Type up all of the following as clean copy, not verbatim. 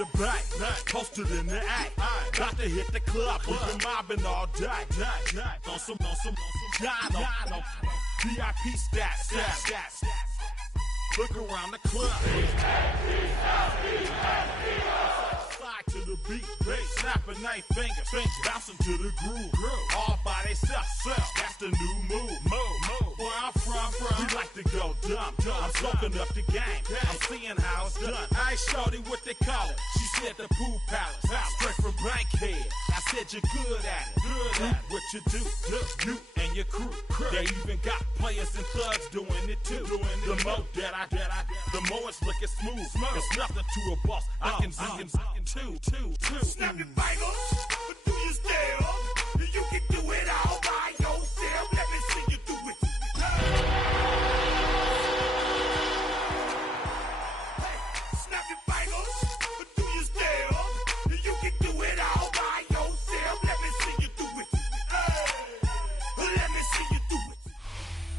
the back, posted in the act. Got to hit the club, we've been mobbing all day. On some Jono, VIP stats. Look around the club. Slide to the beat, snapping 9 fingers, bouncing to the groove. All by themselves, that's the new move. Where I'm from, we like to go dumb. I'm soaking up the game, I'm seeing how it's done. I ain't shorty what they call it. She said the pool palace, straight from Bankhead. I said you're good at it. What you do, you and your crew. They even got players and thugs doing it too. The more the more it's looking smooth. It's nothing to a boss. I can two. Snap your fingers, but do you still? You can do it all by yourself. Let me see you do it. Snap your fingers, but do you still? You can do it all by yourself. Let me see you do it. Let me see you do it.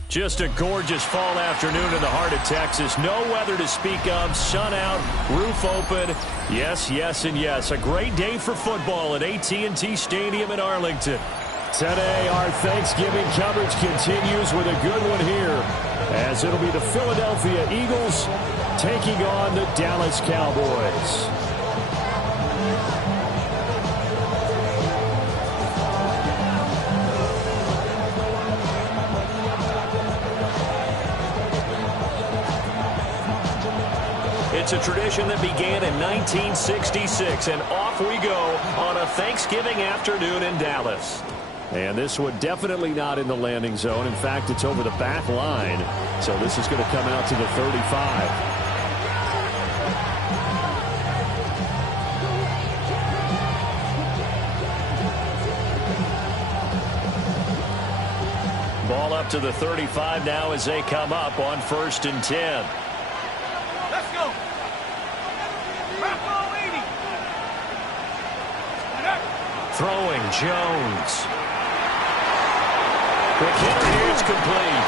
Just a gorgeous fall afternoon in the heart of Texas. No weather to speak of. Sun out, roof open. Yes, yes, and yes. A great day for football at AT&T Stadium in Arlington. Today, our Thanksgiving coverage continues with a good one here, as it'll be the Philadelphia Eagles taking on the Dallas Cowboys. It's a tradition that began in 1966, and off we go on a Thanksgiving afternoon in Dallas. And this one definitely not in the landing zone. In fact, it's over the back line. So this is going to come out to the 35. Ball up to the 35 now as they come up on 1st and 10. Let's go. Throwing Jones. The kick is complete.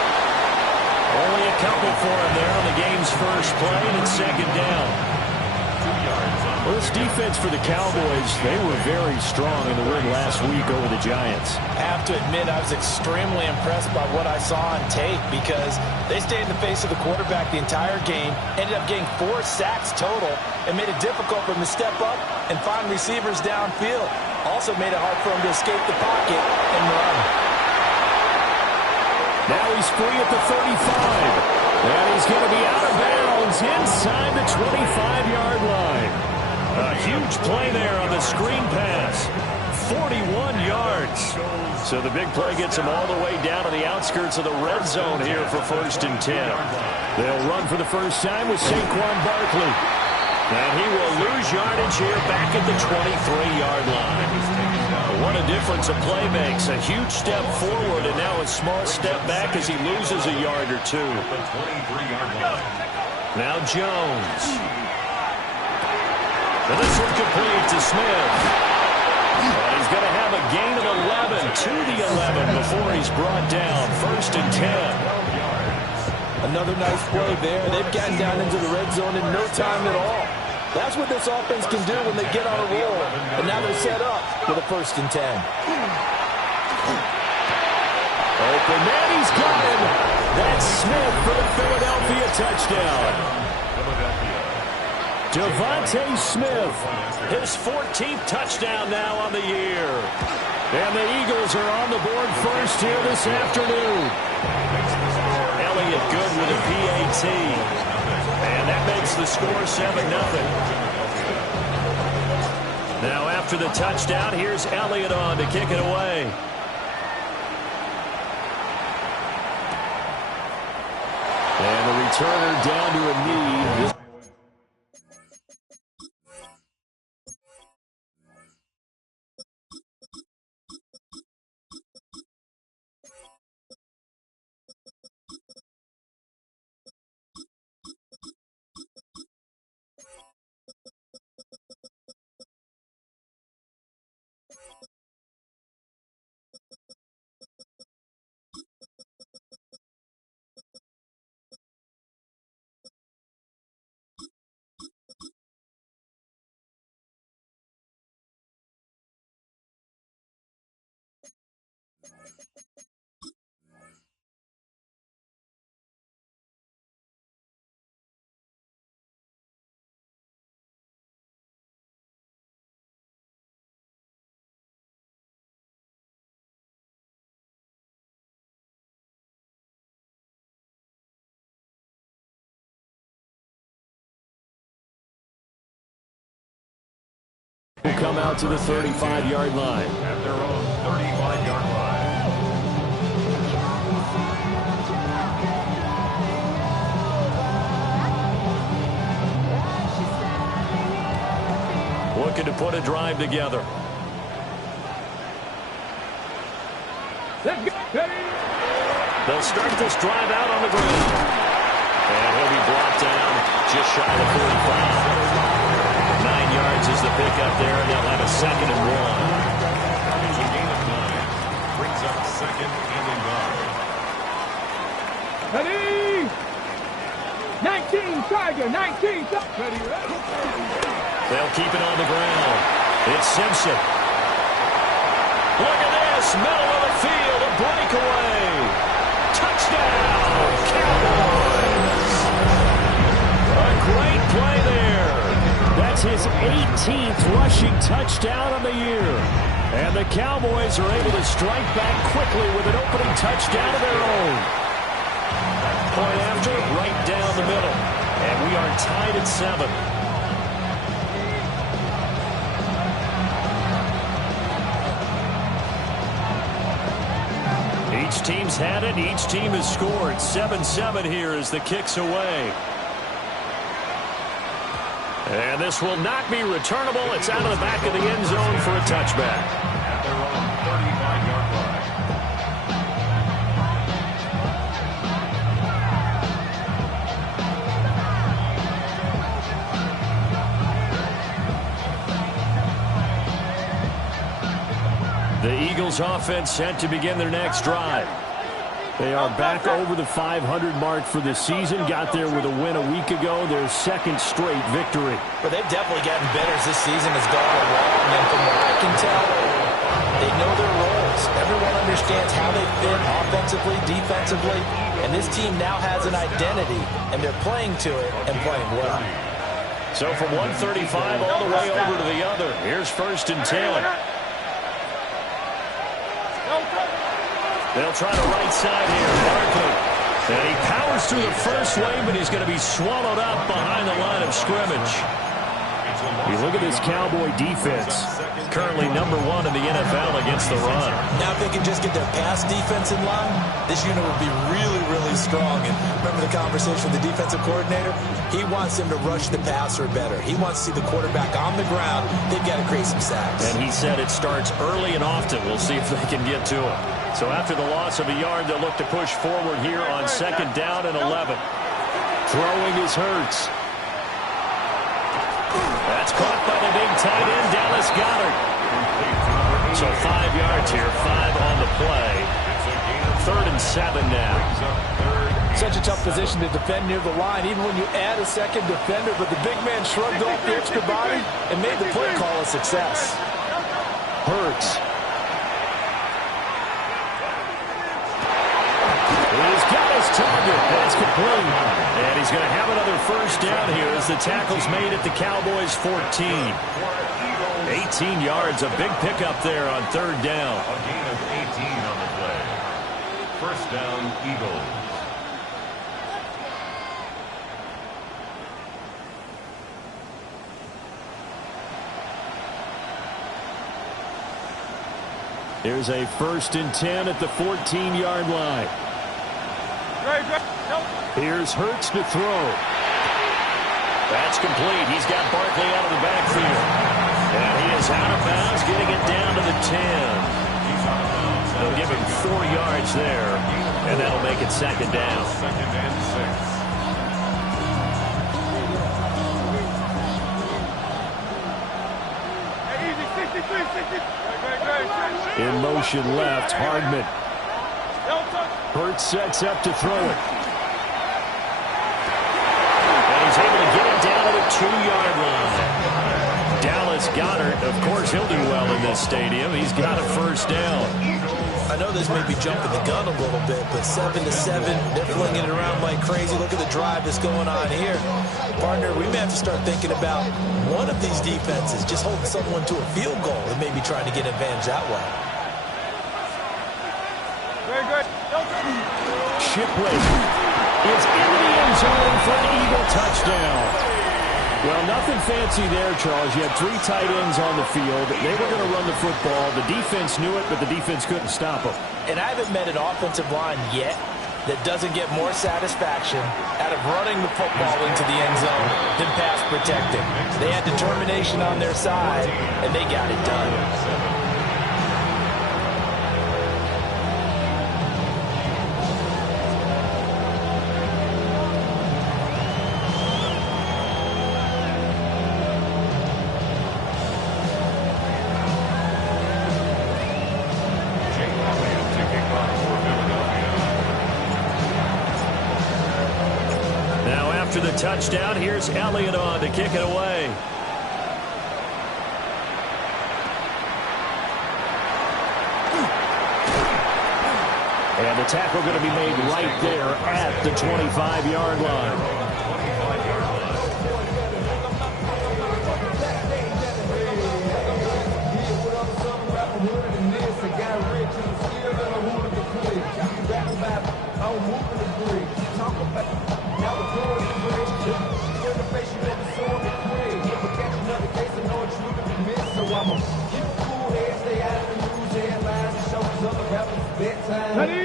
Only a couple for him there on the game's first play, and it's 2nd down. 2 yards. Well, this defense for the Cowboys, they were very strong in the win last week over the Giants. I have to admit, I was extremely impressed by what I saw on tape because they stayed in the face of the quarterback the entire game, ended up getting 4 sacks total, and made it difficult for him to step up and find receivers downfield. Also made it hard for him to escape the pocket and run. Now he's free at the 35. And he's going to be out of bounds inside the 25-yard line. A huge play there on the screen pass. 41 yards. So the big play gets him all the way down to the outskirts of the red zone here for 1st and 10. They'll run for the first time with Saquon Barkley. And he will lose yardage here back at the 23-yard line. What a difference a play makes. A huge step forward and now a small step back as he loses a yard or two. Now Jones. And this one complete to Smith. And he's going to have a gain of 11 to the 11 before he's brought down. 1st and 10. Another nice play there. They've gotten down into the red zone in no time at all. That's what this offense can do when they get on a roll. And now they're set up for the 1st and 10. Open man, he's got him. That's Smith for the Philadelphia touchdown. Devontae Smith, his 14th touchdown now on the year. And the Eagles are on the board first here this afternoon. Elliott good with a PAT. And that makes the score 7-0. Now after the touchdown, here's Elliott on to kick it away. And the returner down to a knee. come out to the 35-yard line. At their own 35-yard line. Looking to put a drive together. They'll start this drive out on the ground. And he'll be brought down just shy of 45. 9 yards is the pickup there, and they'll have a 2nd and 1. It's a gain of 9. Brings up 2nd and 9. Ready? 19, Tiger, 19. Ready. They'll keep it on the ground. It's Simpson. Look at this, middle of the field, a breakaway. Touchdown, Cowboys. A great play there. That's his 18th rushing touchdown of the year. And the Cowboys are able to strike back quickly with an opening touchdown of their own. Point after, right down the middle. And we are tied at 7. Each team's had it. Each team has scored. 7-7 here as the kick's away. And this will not be returnable. It's out of the back of the end zone for a touchback. At their own 35-yard line. The Eagles offense set to begin their next drive. They are back over the 500 mark for the season. Got there with a win a week ago. Their 2nd straight victory. But they've definitely gotten better as this season has gone along. And from what I can tell, they know their roles. Everyone understands how they fit offensively, defensively. And this team now has an identity, and they're playing to it and playing well. So from 135 all the way over to the other. Here's 1st and 10. They'll try the right side here. Barkley. And he powers through the first wave, but he's going to be swallowed up behind the line of scrimmage. You look at this Cowboy defense. Currently number 1 in the NFL against the run. Now if they can just get their pass defense in line, this unit will be really, really strong. And remember the conversation with the defensive coordinator? He wants them to rush the passer better. He wants to see the quarterback on the ground. They've got to create some sacks. And he said it starts early and often. We'll see if they can get to it. So after the loss of a yard, they'll look to push forward here on 2nd down and 11. Throwing is Hurts. That's caught by the big tight end, Dallas Goedert. So 5 yards here, 5 on the play. 3rd and 7 now. Such a tough position to defend near the line, even when you add a 2nd defender, but the big man shrugged off the extra body and made the play call a success. Hurts. He's got his target. That's complete. And he's going to have another 1st down here as the tackle's made at the Cowboys 14. 18 yards, a big pickup there on 3rd down. A gain of 18 on the play. 1st down, Eagles. Here's a 1st and 10 at the 14-yard line. Here's Hurts to throw. That's complete. He's got Barkley out of the backfield. And he is out of bounds, getting it down to the 10. They'll give him 4 yards there, and that'll make it 2nd down. 2nd and 6. In motion left, Hardman. Hurts sets up to throw it. And he's able to get it down to the 2-yard line. Dallas Goedert, of course, he'll do well in this stadium. He's got a 1st down. I know this may be jumping the gun a little bit, but 7-7, they're flinging it around like crazy. Look at the drive that's going on here. Partner, we may have to start thinking about one of these defenses just holding someone to a field goal and maybe trying to get advantage that way. Very good. Shipley is into the end zone for an Eagle touchdown. Well, nothing fancy there, Charles. You had 3 tight ends on the field. They were going to run the football. The defense knew it, but the defense couldn't stop them. And I haven't met an offensive line yet that doesn't get more satisfaction out of running the football into the end zone than pass protecting. They had determination on their side, and they got it done. After the touchdown, here's Elliott on to kick it away. And the tackle going to be made right there at the 25-yard line.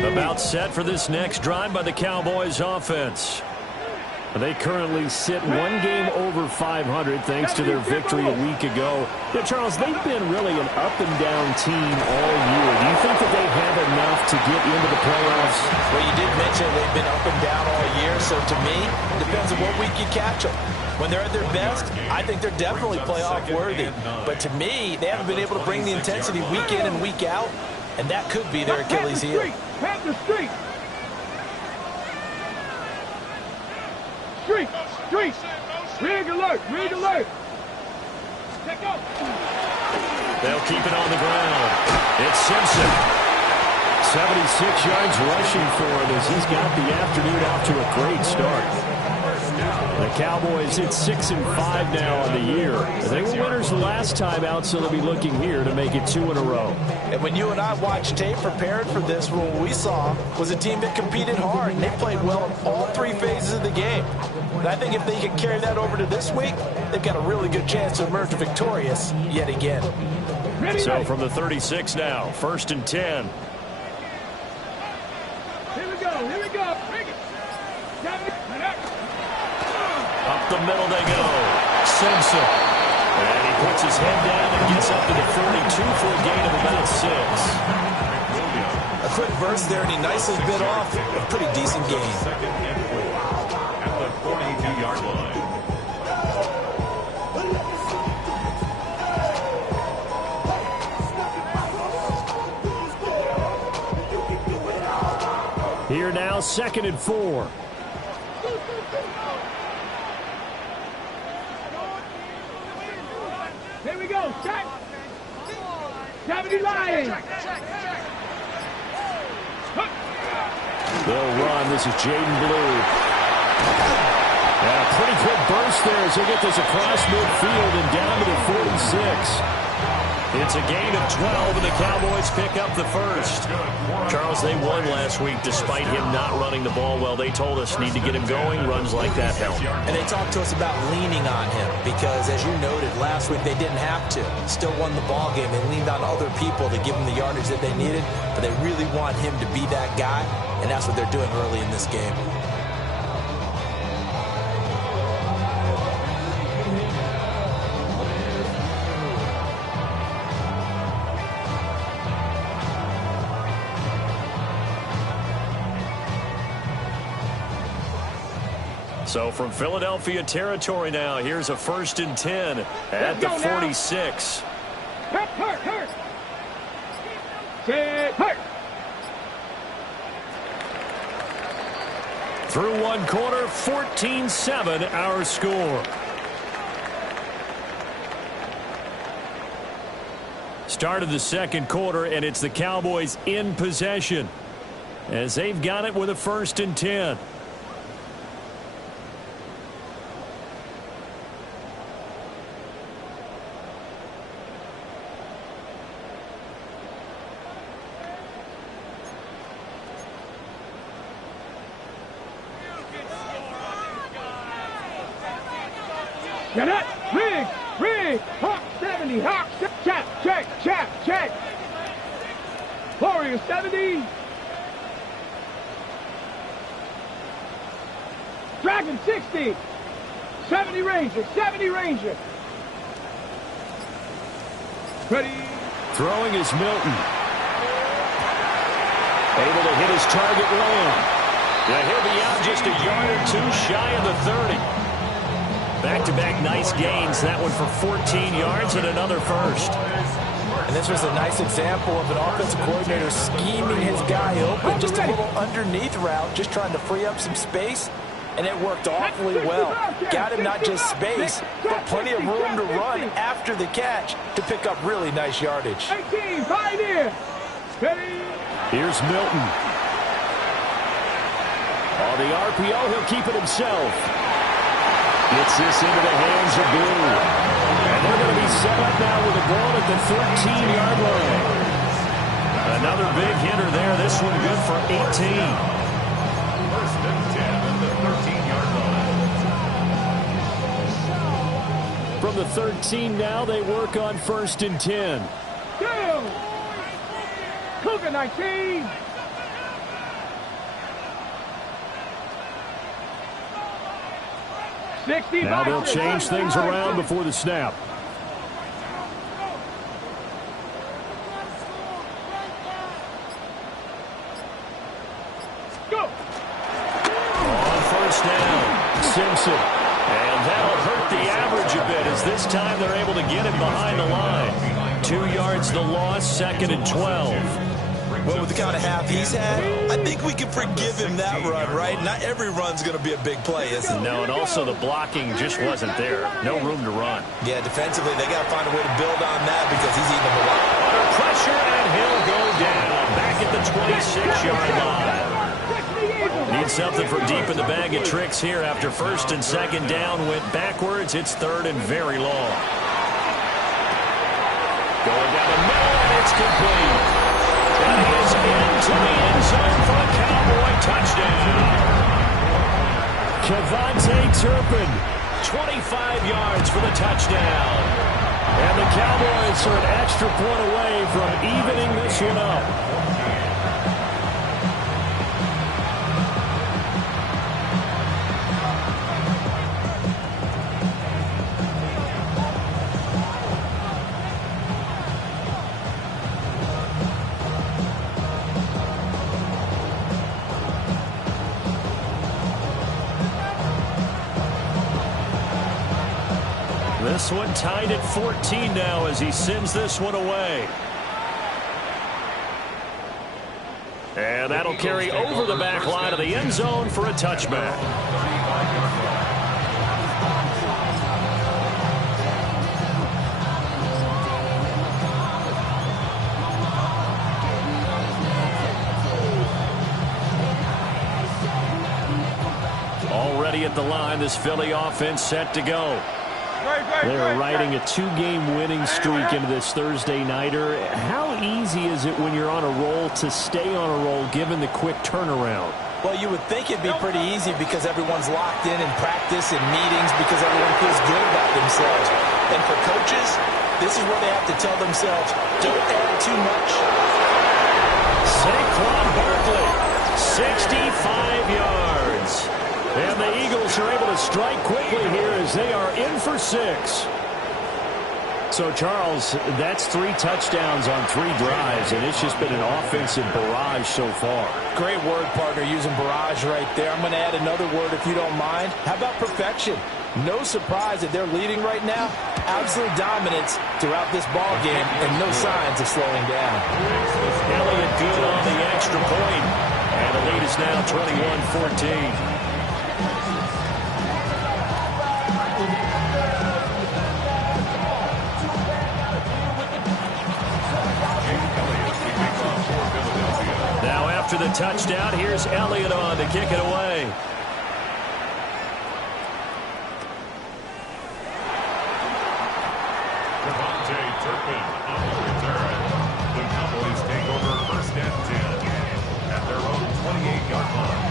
About set for this next drive by the Cowboys offense. They currently sit 1 game over 500 thanks to their victory a week ago. Yeah, Charles, they've been really an up-and-down team all year. Do you think that they have enough to get into the playoffs? Well, you did mention they've been up and down all year, so to me, it depends on what week you catch them. When they're at their best, I think they're definitely playoff worthy. But to me, they haven't been able to bring the intensity week in and week out, and that could be their Achilles heel. Pat the street. Street. Rig alert. Check out. They'll keep it on the ground. It's Simpson. 76 yards rushing for him as he's got the afternoon off to a great start. The Cowboys hit 6-5 now on the year. They were winners last time out, so they'll be looking here to make it 2 in a row. And when you and I watched tape prepared for this, what we saw was a team that competed hard, and they played well in all 3 phases of the game. And I think if they can carry that over to this week, they've got a really good chance to emerge victorious yet again. So from the 36 now, 1st and 10. Here we go. Up the middle they go. Simpson. And he puts his head down and gets up to the 42 for a gain of about 6. A quick burst there, and he nicely bit off a pretty decent gain. At the 42-yard line. Here now, 2nd and 4. Here we go. Check. 70 line. They'll run. This is Jaden Blue. And a pretty quick burst there as they get this across midfield and down to the 46. It's a gain of 12, and the Cowboys pick up the first. Charles, they won last week despite him not running the ball well. They told us need to get him going. Runs like that help. And they talked to us about leaning on him because, as you noted, last week they didn't have to. Still won the ball game. They leaned on other people to give them the yardage that they needed, but they really want him to be that guy, and that's what they're doing early in this game. So from Philadelphia territory now, here's a 1st and 10 at the 46. Hurt. Set, hurt. Through 1 quarter, 14-7 our score. Started the 2nd quarter, and it's the Cowboys in possession as they've got it with a 1st and 10. Get it. Rig. Hawk 70. Hawk. Check. Warrior 70. Dragon 60. 70 Ranger. Ready. Throwing is Milton. Able to hit his target land. Yeah, he'll be out just a yard or two shy of the 30. Back-to-back nice gains. That one for 14 yards and another first. And this was a nice example of an offensive coordinator scheming his guy open. Just a little underneath route, just trying to free up some space. And it worked awfully well. Got him not just space, but plenty of room to run after the catch to pick up really nice yardage. 18, Pioneer. Ready. Here's Milton. On the RPO, he'll keep it himself. Gets this into the hands of Blue. And they're going to be set up now with a ball at the 13-yard line. Another big hitter there. This one good for 18. First and 10 at the 13-yard line. From the 13 now, they work on 1st and 10. Go. Cougar 19. Now they'll change things around before the snap. Go. On 1st down, Simpson. And that'll hurt the average a bit as this time they're able to get him behind the line. 2 yards the loss, 2nd and 12. Well, with the kind of half he's had, I think we can forgive him that run, right? Not every run's going to be a big play, is it? No, and also the blocking just wasn't there. No room to run. Yeah, defensively, they got to find a way to build on that because he's eating them a lot. Under pressure, and he'll go down. Back at the 26-yard line. Need something from deep in the bag of tricks here after 1st and 2nd down. Went backwards. It's 3rd and very long. Going down the middle, and it's complete. And he is into the end zone for a Cowboy touchdown. Kevontae Turpin, 25 yards for the touchdown. And the Cowboys are an extra point away from evening this one up. This one tied at 14 now as he sends this one away. And that'll carry over the back line of the end zone for a touchback. Already at the line, this Philly offense set to go. They're riding a 2-game winning streak into this Thursday nighter. How easy is it when you're on a roll to stay on a roll given the quick turnaround? Well, you would think it'd be pretty easy because everyone's locked in practice and meetings because everyone feels good about themselves. And for coaches, this is where they have to tell themselves, don't add too much. Saquon Barkley, 65 yards. And the Eagles are able to strike quickly here as they are in for 6. So, Charles, that's 3 touchdowns on 3 drives, and it's just been an offensive barrage so far. Great word, partner, using barrage right there. I'm going to add another word if you don't mind. How about perfection? No surprise that they're leading right now. Absolute dominance throughout this ball game and no signs of slowing down. Elliott good on the extra point. And the lead is now 21-14. Now after the touchdown, here's Elliott on to kick it away. Kevontae Turpin on the return. The Cowboys take over 1st and 10 at their own 28-yard line.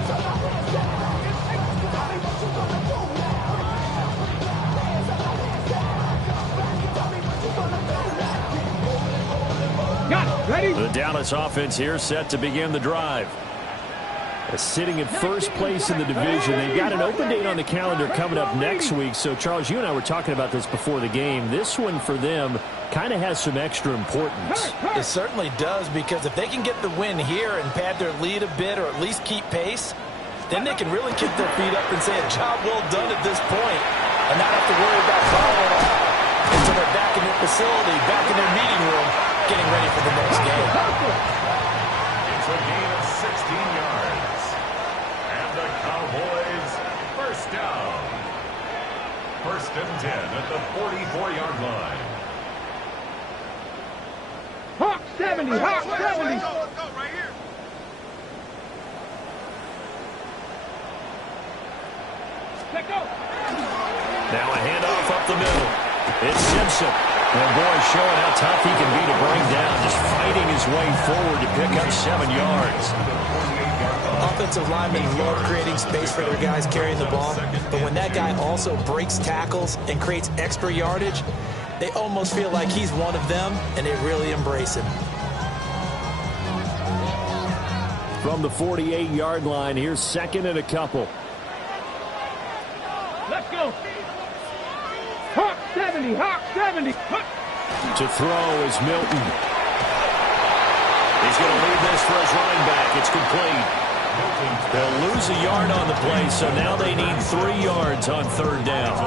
Ready? The Dallas offense here set to begin the drive. Sitting in first place in the division. They've got an open date on the calendar coming up next week. So, Charles, you and I were talking about this before the game. This one for them kind of has some extra importance. It certainly does, because if they can get the win here and pad their lead a bit, or at least keep pace, then they can really kick their feet up and say a job well done at this point and not have to worry about foul at all until they're back in their facility, back in their meeting room, getting ready for the next game. It's a gain of 16 yards. And the Cowboys first down. First and 10 at the 44-yard line. Hawk 70, Hawk 70. Let go. Now a handoff up the middle. It's Simpson. And boy, showing how tough he can be to bring down, just fighting his way forward to pick up 7 yards. Offensive linemen love creating space for their guys carrying the ball, but when that guy also breaks tackles and creates extra yardage, they almost feel like he's one of them, and they really embrace him. From the 48-yard line, here's second and a couple. Let's go. Hawk 70, Hawk 70. To throw is Milton. He's going to leave this for his running back. It's complete. They'll lose a yard on the play, so now they need 3 yards on third down.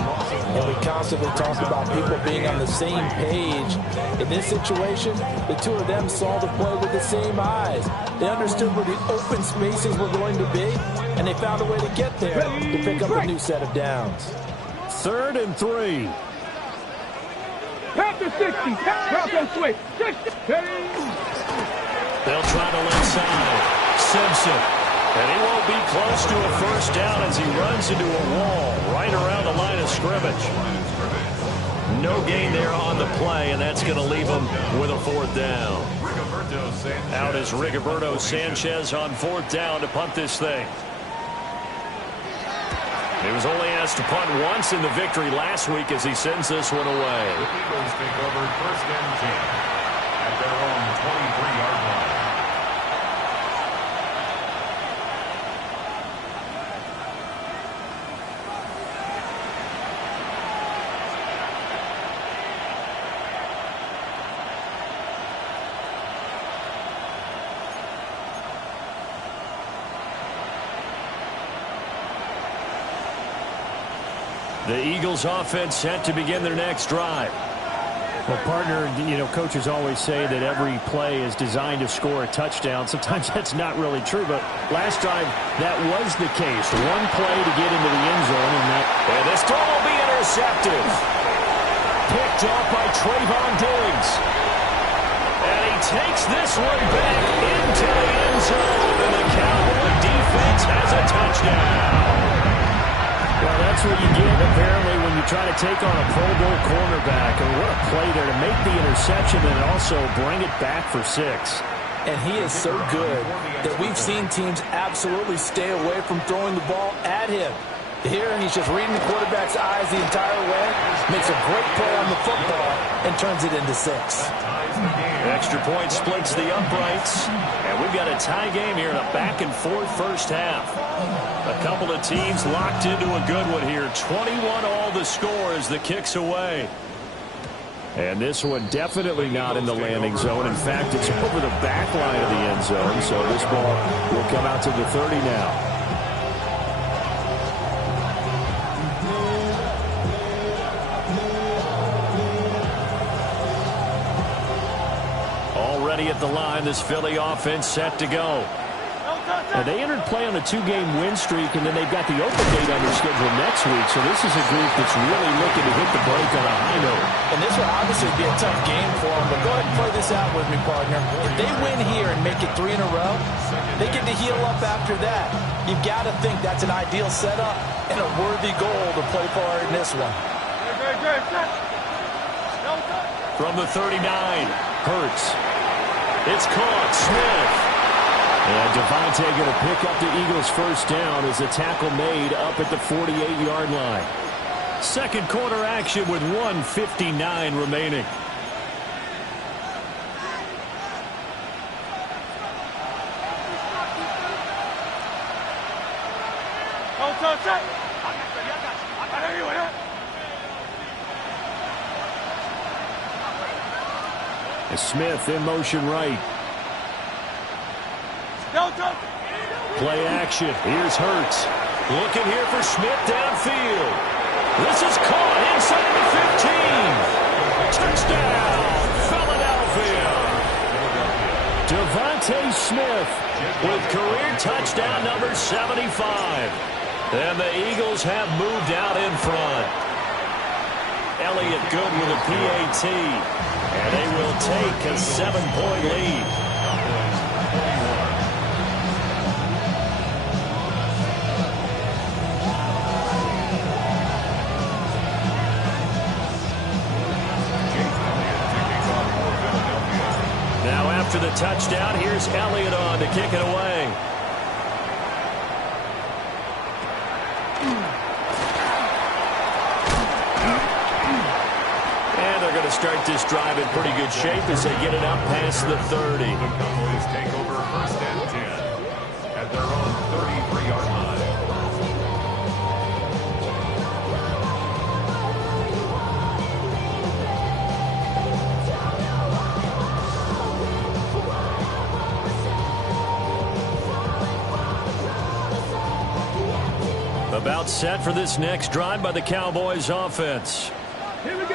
And we constantly talk about people being on the same page. In this situation, the two of them saw the play with the same eyes. They understood where the open spaces were going to be, and they found a way to get there to pick up a new set of downs. 3rd and 3. Panther 60. Panther switch. 60. They'll try to left side. Simpson. And he won't be close to a first down as he runs into a wall right around the line of scrimmage. No gain there on the play, and that's going to leave him with a 4th down. Out is Rigoberto Sanchez on 4th down to punt this thing. He was only asked to punt once in the victory last week as he sends this one away. The Eagles take over first and 10 at their own 23-yard line. The Eagles offense set to begin their next drive. Well, partner, coaches always say that every play is designed to score a touchdown. Sometimes that's not really true, but last drive that was the case. One play to get into the end zone, and this throw will be intercepted. Picked off by Trayvon Diggs. And he takes this one back into the end zone, and the Cowboy defense has a touchdown. Well, that's what you get, apparently, when you try to take on a Pro Bowl cornerback. And what a play there to make the interception and also bring it back for 6. And he is so good that we've seen teams absolutely stay away from throwing the ball at him. Here, he's just reading the quarterback's eyes the entire way, makes a great play on the football, and turns it into 6. Extra point splits the uprights, and we've got a tie game here in a back-and-forth first half. A couple of teams locked into a good one here. 21 all the score as the kick's away. And this one definitely not in the landing zone. In fact, it's over the back line of the end zone, so this ball will come out to the 30 now. At the line, this Philly offense set to go. Now, they entered play on a 2-game win streak, and then they've got the open date on their schedule next week. So this is a group that's really looking to hit the break on a high note. And this will obviously be a tough game for them, but go ahead and play this out with me, partner. If they win here and make it 3 in a row, they get to heal up after that. You've got to think that's an ideal setup and a worthy goal to play for in this one. From the 39, Hurts. It's caught. Smith. And Devontae going to pick up the Eagles' first down as the tackle made up at the 48-yard line. Second quarter action with 1:59 remaining. Smith in motion right. Play action. Here's Hurts. Looking here for Smith downfield. This is caught inside the 15. Touchdown, Philadelphia. Devontae Smith with career touchdown number 75. And the Eagles have moved out in front. Elliott good with a PAT. And they will take a 7-point lead. Now after the touchdown, here's Elliott on to kick it away. Start this drive in pretty good shape as they get it up past the 30. The Cowboys take over 1st and 10 at their own 33-yard line. About set for this next drive by the Cowboys offense.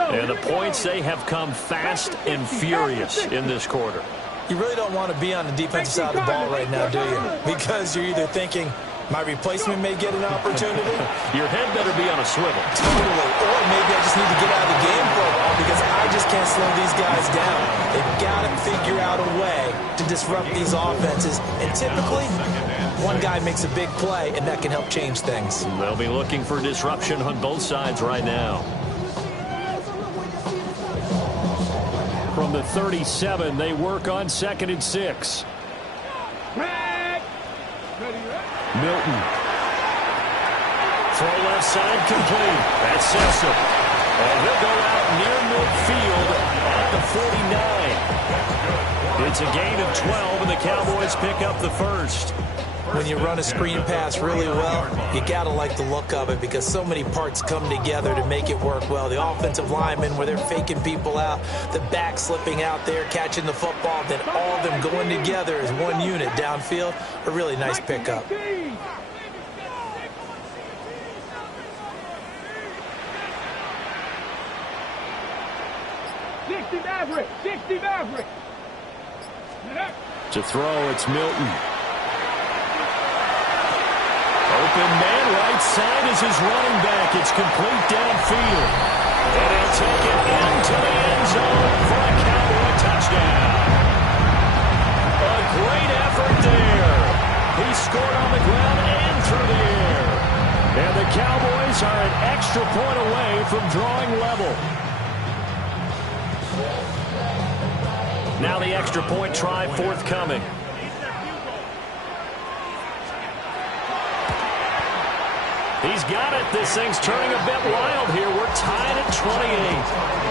And the points, they have come fast and furious in this quarter. You really don't want to be on the defensive side of the ball right now, do you? Because you're either thinking, my replacement may get an opportunity. Your head better be on a swivel. Totally. Or maybe I just need to get out of the game for a while because I just can't slow these guys down. They've got to figure out a way to disrupt these offenses. And typically, one guy makes a big play, and that can help change things. They'll be looking for disruption on both sides right now. From the 37, they work on 2nd and 6. Milton. Throw left side complete. That's Cecil. And he'll go out near midfield at the 49. It's a gain of 12, and the Cowboys pick up the first. When you run a screen pass really well, you got to like the look of it because so many parts come together to make it work well. The offensive linemen, where they're faking people out, the back slipping out there, catching the football, then all of them going together as one unit downfield. A really nice pickup. 60 Maverick. To throw, it's Milton. Open man, right side is his running back. It's complete downfield. And he'll take it into the end zone for a Cowboy touchdown. A great effort there. He scored on the ground and through the air. And the Cowboys are an extra point away from drawing level. Now the extra point try forthcoming. He's got it. This thing's turning a bit wild here. We're tied at 28.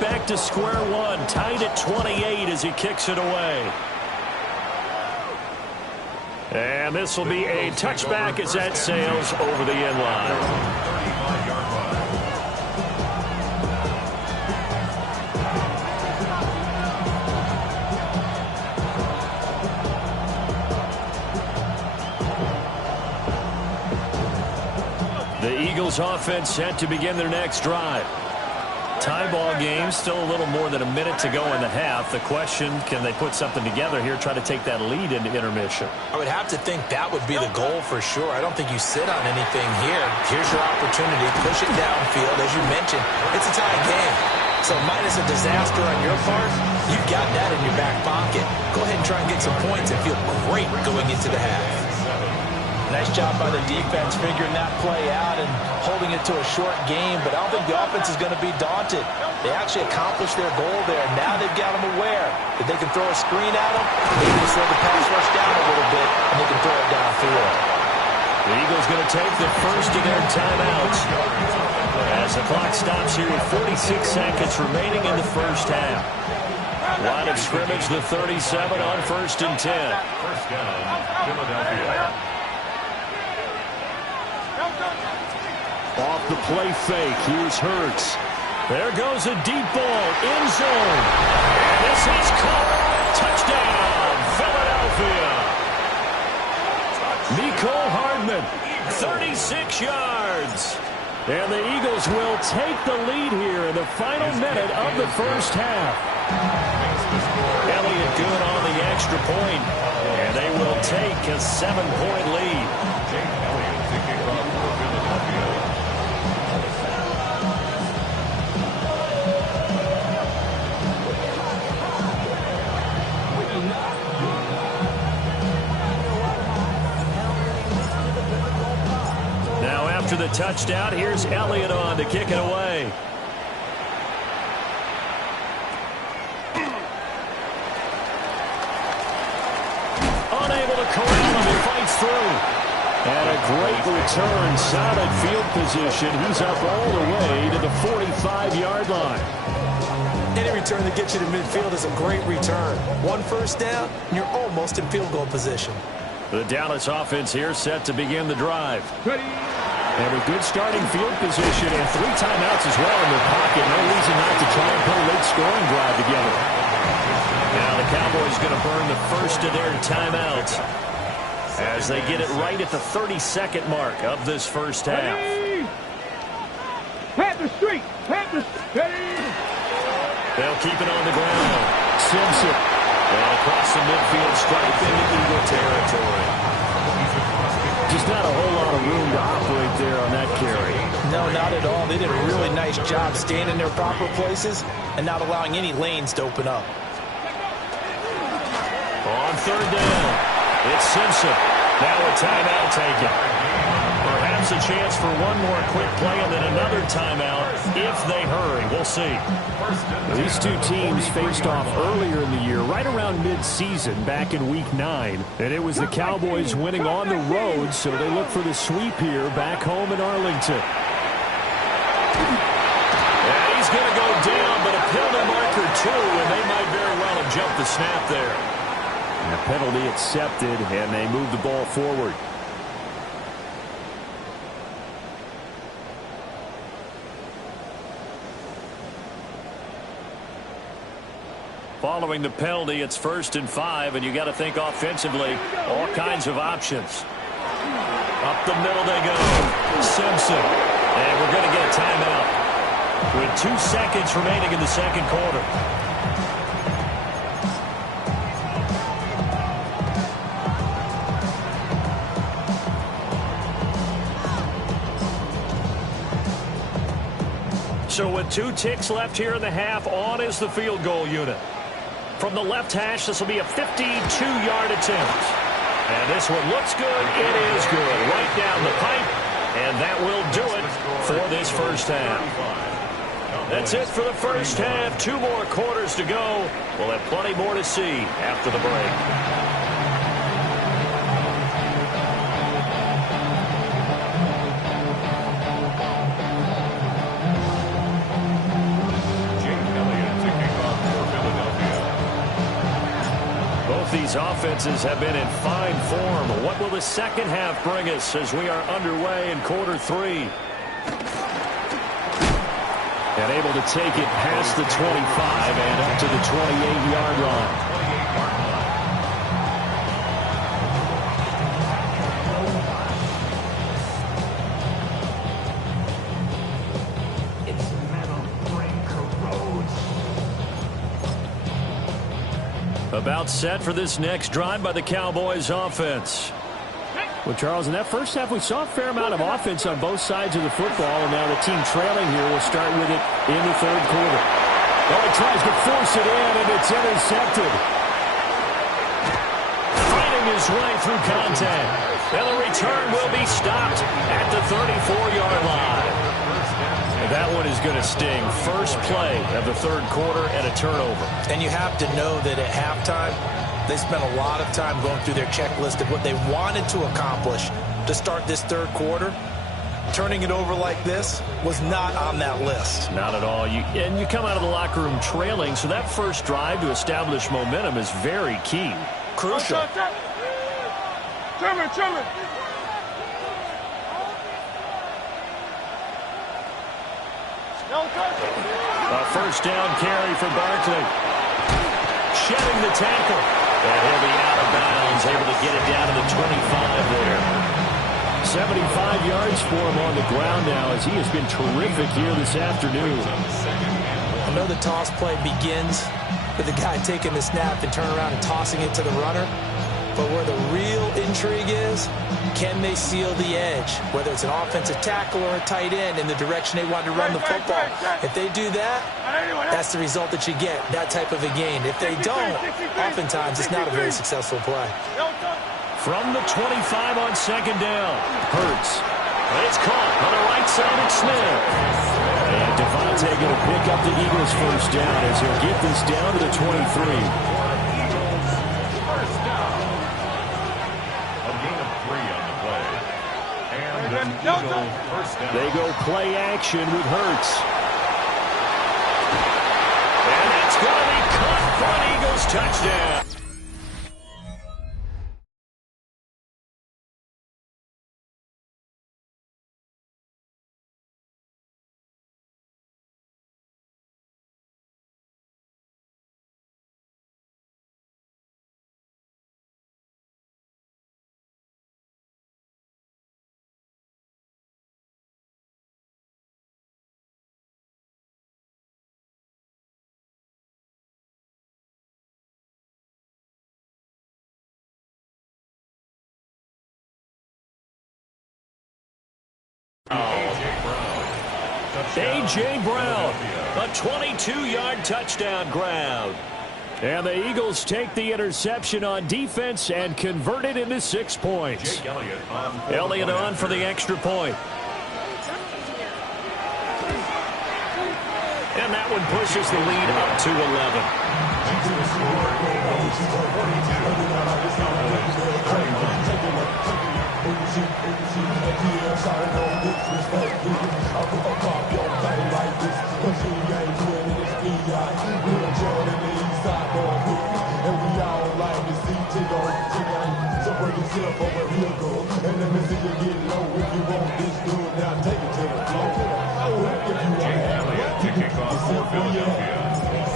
Back to square one, tied at 28 as he kicks it away. And this will be a touchback as that sails over the end line. 35-yard line. The Eagles offense set to begin their next drive. Tie ball game, still a little more than a minute to go in the half. The question, can they put something together here, try to take that lead into intermission? I would have to think that would be the goal for sure. I don't think you sit on anything here. Here's your opportunity. Push it downfield. As you mentioned, it's a tie game. So minus a disaster on your part, you've got that in your back pocket. Go ahead and try and get some points and feel great going into the half. Nice job by the defense figuring that play out and holding it to a short game, but I don't think the offense is going to be daunted. They actually accomplished their goal there. Now they've got them aware that they can throw a screen at them, maybe they slow the pass rush down a little bit, and they can throw it downfield. The Eagles going to take the first of their timeouts as the clock stops here with 46 seconds remaining in the first half. Line of scrimmage, the 37 on 1st and 10. First down, Philadelphia. Off the play fake, here's Hurts. There goes a deep ball, end zone. And this is caught. Touchdown, Philadelphia. Mecole Hardman, 36 yards. And the Eagles will take the lead here in the final minute of the first half. Elliott good on the extra point, and they will take a 7-point lead. Jake Elliott to kick off for Philadelphia. Now after the touchdown, here's Elliott on to kick it away. Unable to corral him, he fights through. And a great return, solid field position. He's up all the way to the 45-yard line. Any return that gets you to midfield is a great return. One first down, and you're almost in field goal position. The Dallas offense here set to begin the drive. Ready. And a good starting field position and 3 timeouts as well in their pocket. No reason not to try and put a late scoring drive together. Now the Cowboys going to burn the first of their timeouts as they get it right at the 32nd mark of this first half. Ready. Pat the street. Pat the ready. They'll keep it on the ground. Simpson. And across the midfield stripe into Eagle territory. Just not a whole lot of room to operate there on that carry. No, not at all. They did a really nice job staying in their proper places and not allowing any lanes to open up. On third down, it's Simpson. Now a timeout taken. Perhaps a chance for one more quick play and then another timeout if they hurry. We'll see. These two teams faced off earlier in the year, right around mid-season, back in Week 9. And it was the Cowboys winning on the road, so they look for the sweep here back home in Arlington. And he's going to go down, but a penalty marker too, and they might very well have jumped the snap there. And a penalty accepted, and they move the ball forward. Following the penalty, it's 1st and 5, and you got to think offensively, all kinds of options. Up the middle they go. Simpson. And we're going to get a timeout with 2 seconds remaining in the second quarter. So with 2 ticks left here in the half, on is the field goal unit. From the left hash, this will be a 52-yard attempt. And this one looks good. It is good. Right down the pipe. And that will do it for this first half. That's it for the first half. 2 more quarters to go. We'll have plenty more to see after the break. These offenses have been in fine form. What will the second half bring us as we are underway in quarter 3? And able to take it past the 25 and up to the 28-yard line. About set for this next drive by the Cowboys offense. Well, Charles, in that first half, we saw a fair amount of offense on both sides of the football, and now the team trailing here will start with it in the third quarter. Oh, he tries to force it in, and it's intercepted. Fighting his way through contact. And the return will be stopped at the 34-yard line. And that one is going to sting. First play of the third quarter and a turnover. And you have to know that at halftime, they spent a lot of time going through their checklist of what they wanted to accomplish to start this third quarter. Turning it over like this was not on that list. Not at all. And you come out of the locker room trailing, so that first drive to establish momentum is very key. Crucial. A first down carry for Barkley. Shedding the tackle. And he'll be out of bounds, able to get it down to the 25 there. 75 yards for him on the ground now as he has been terrific here this afternoon. I know the toss play begins with the guy taking the snap and turning around and tossing it to the runner. But where the real intrigue is, can they seal the edge? Whether it's an offensive tackle or a tight end in the direction they want to run the football. If they do that, that's the result that you get, that type of a gain. If they don't, oftentimes it's not a very successful play. From the 25 on second down, Hurts. It's caught on the right side of Smith. And Devontae going to pick up the Eagles' first down as he'll get this down to the 23. First down. A gain of 3 on the play. And an Eagle first down. They go play action with Hurts. And it's going to be caught for an Eagles touchdown. A.J. Brown, a 22-yard touchdown grab. And the Eagles take the interception on defense and convert it into 6 points. Elliott on for the extra point. And that one pushes the lead up to 11.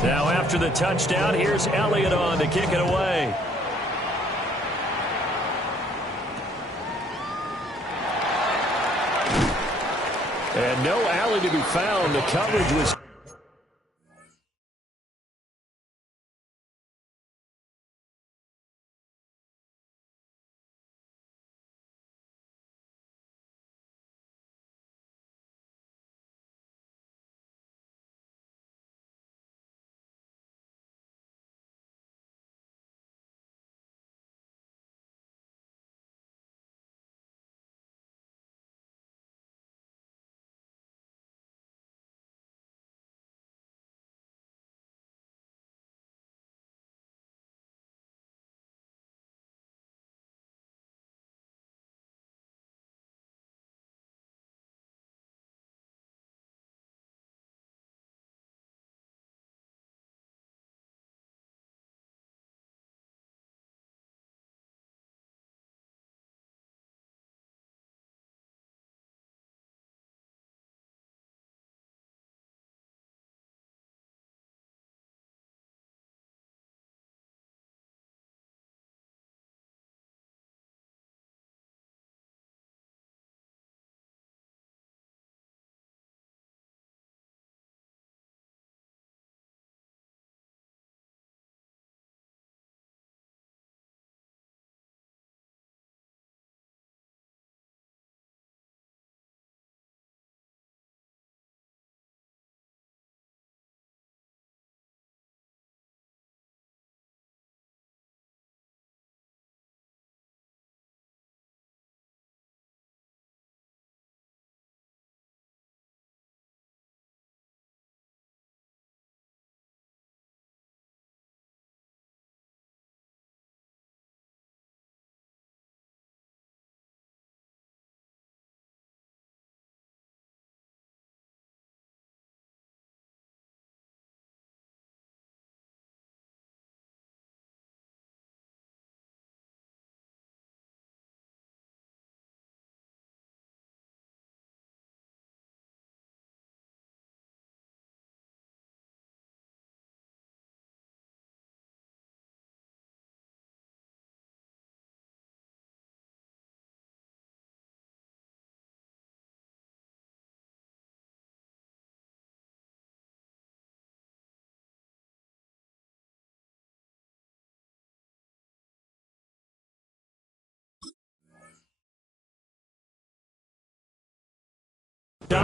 Now after the touchdown, here's Elliott on to kick it away. And no alley to be found. The coverage was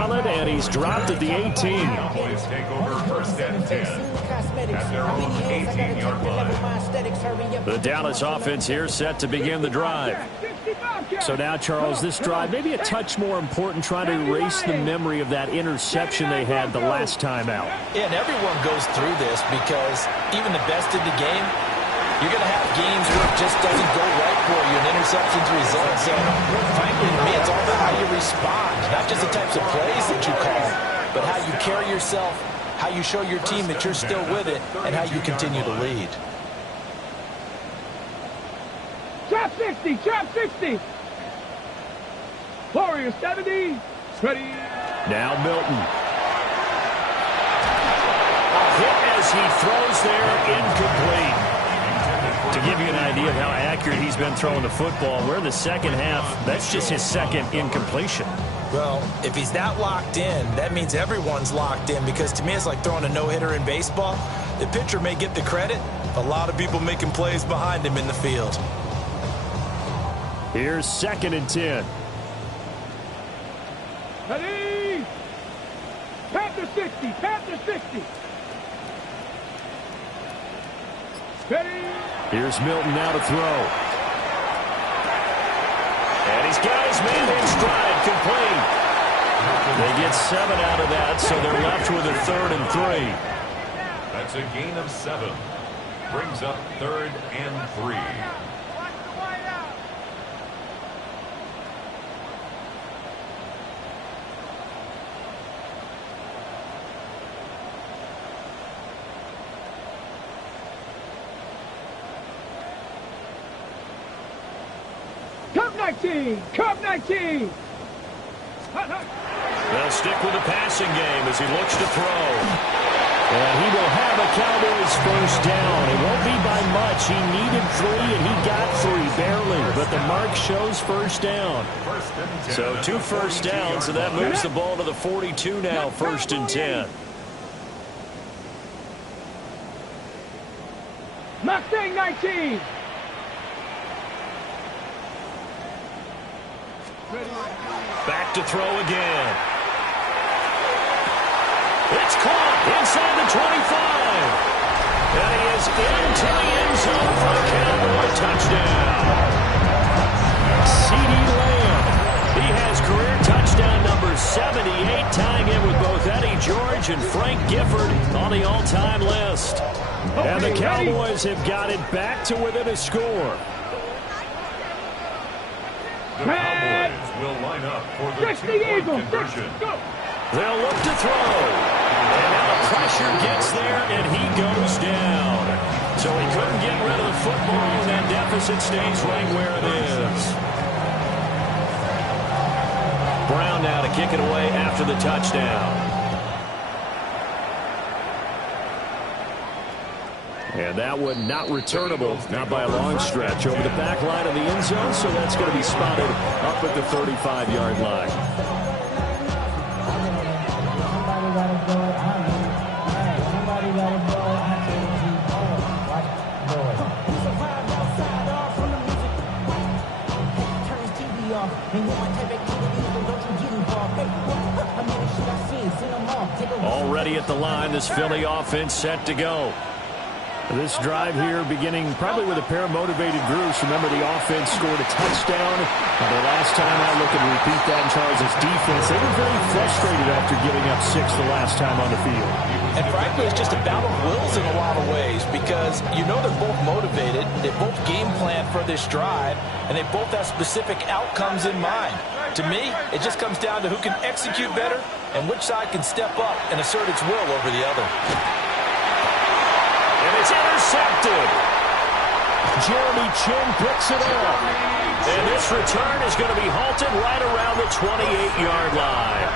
solid, and he's dropped at the 18. Cowboys take over first and 10 at their own 18-yard line. The Dallas offense here set to begin the drive. So now, Charles, this drive maybe a touch more important, trying to erase the memory of that interception they had the last time out. Yeah, and everyone goes through this because even the best in the game, you're going to have games where it just doesn't go right for you and interceptions result. So, frankly, to me, it's all about how you respond, not just the types of plays that you call, but how you carry yourself, how you show your team that you're still with it, and how you continue to lead. Trap 60, trap 60. Warrior 70, ready. Now Milton. Hit as he throws there, incomplete. To give you an idea of how accurate he's been throwing the football, we're in the second half. That's just his second incompletion. Well, if he's that locked in, that means everyone's locked in, because to me it's like throwing a no-hitter in baseball. The pitcher may get the credit, a lot of people making plays behind him in the field. Here's 2nd and 10. Ready. Panther 60, Panther 60. Ready. Here's Milton now to throw. And he's got his man in stride, complete. They get 7 out of that, so they're left with a 3rd and 3. That's a gain of 7. Brings up 3rd and 3. Cup 19, Cup 19. They'll stick with the passing game as he looks to throw. And he will have a Cowboys first down. It won't be by much. He needed 3, and he got 3, barely. But the mark shows first down. So 2 first downs, and that moves the ball to the 42 now, 1st and 10. Mustang 19. Back to throw again. It's caught inside the 25. And he is into the end zone for a Cowboy touchdown. CeeDee Lamb. He has career touchdown number 78, tying in with both Eddie George and Frank Gifford on the all-time list. And the Cowboys have got it back to within a score. The Cowboys will line up for the 2-point conversion. They'll look to throw. And now the pressure gets there, and he goes down. So he couldn't get rid of the football, and that deficit stays right where it is. Brown now to kick it away after the touchdown. And that one not returnable, not by a long stretch. Over the back line of the end zone, so that's going to be spotted up at the 35-yard line. Already at the line, this Philly offense set to go. This drive here beginning probably with a pair of motivated groups. Remember, the offense scored a touchdown. The last time out, looking to repeat that in Charles' defense. They were very frustrated after giving up 6 the last time on the field. And frankly, it's just a battle of wills in a lot of ways, because you know they're both motivated, they both game plan for this drive, and they both have specific outcomes in mind. To me, it just comes down to who can execute better and which side can step up and assert its will over the other. It's intercepted. Jeremy Chin picks it up. And this return is going to be halted right around the 28-yard line.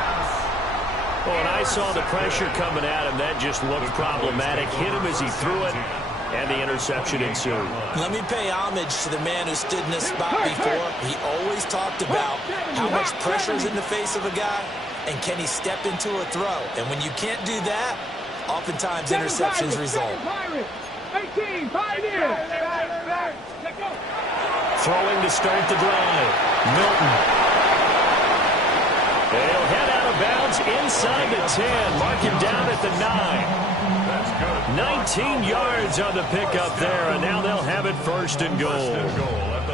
Oh, and I saw the pressure coming at him. That just looked problematic. Hit him as he threw it, and the interception ensued. Let me pay homage to the man who stood in this spot before. He always talked about how much pressure is in the face of a guy, and can he step into a throw. And when you can't do that, oftentimes interceptions result. 18, Pioneer. Throwing to start the drive. Milton. They'll head out of of bounds inside the 10. Mark him down at the 9. 19 yards on the pickup there, and now they'll have it first and goal.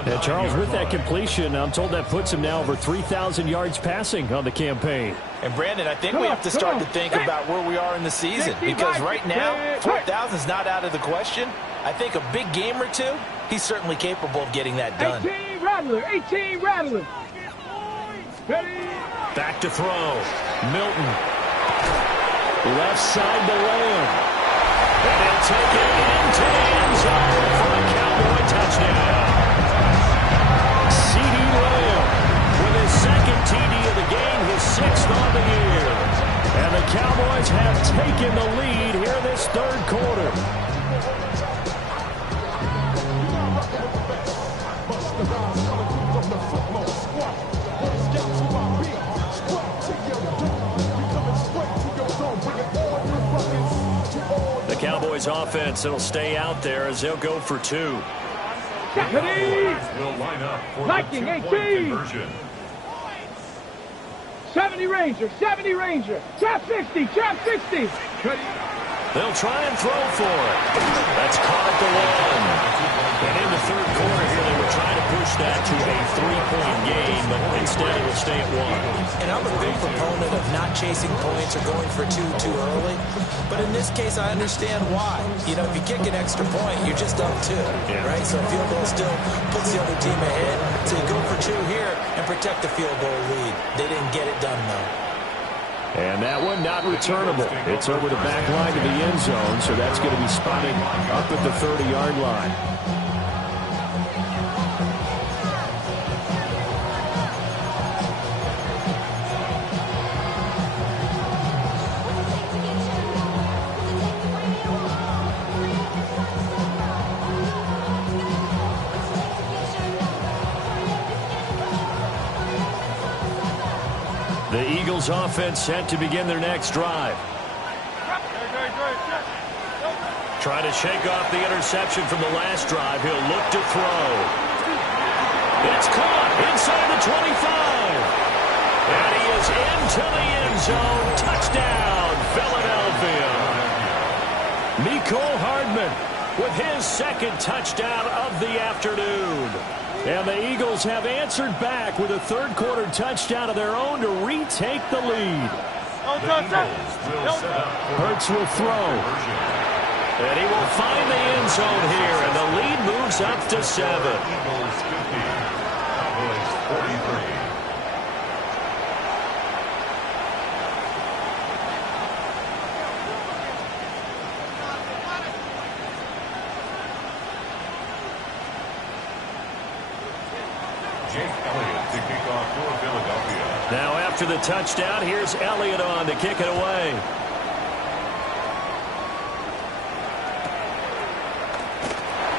And Charles, with that completion, I'm told that puts him now over 3,000 yards passing on the campaign. And, Brandon, I think we have to start to think about where we are in the season, because right now, 4,000 is not out of the question. I think a big game or two, he's certainly capable of getting that done. 18 Rattler, 18 Rattler. Ready? Back to throw. Milton. Left side to Lamb. And he'll take it into the end zone for a Cowboy touchdown. C.D. Lamb with his second TD of the game, his 6th on the year. And the Cowboys have taken the lead here this third quarter. The Cowboys offense, it'll stay out there as they'll go for 2. Will line up for Liking, the 2-point 18. conversion. 70 Ranger, 70 Ranger. Trap 50, trap 50. They'll try and throw for it. That's caught at the 1. And in the third quarter here, they were trying to push that to a 3-point game, but instead it will stay at 1. And I'm a big proponent of not chasing points or going for 2 too early. But in this case, I understand why. You know, if you kick an extra point, you're just up 2, right? So a field goal still puts the other team ahead. So you go for 2 here and protect the field goal lead. They didn't get it done, though. And that one not returnable. It's over the back line of the end zone, so that's going to be spotted up at the 30-yard line. The Eagles offense set to begin their next drive. Try to shake off the interception from the last drive. He'll look to throw. It's caught inside the 25. And he is into the end zone. Touchdown, Philadelphia. Mecole Hardman with his second touchdown of the afternoon. And the Eagles have answered back with a third-quarter touchdown of their own to retake the lead. Hurts will throw. And he will find the end zone here, and the lead moves up to 7. Eagles 50, Cowboys 43. Now after the touchdown, here's Elliott on to kick it away.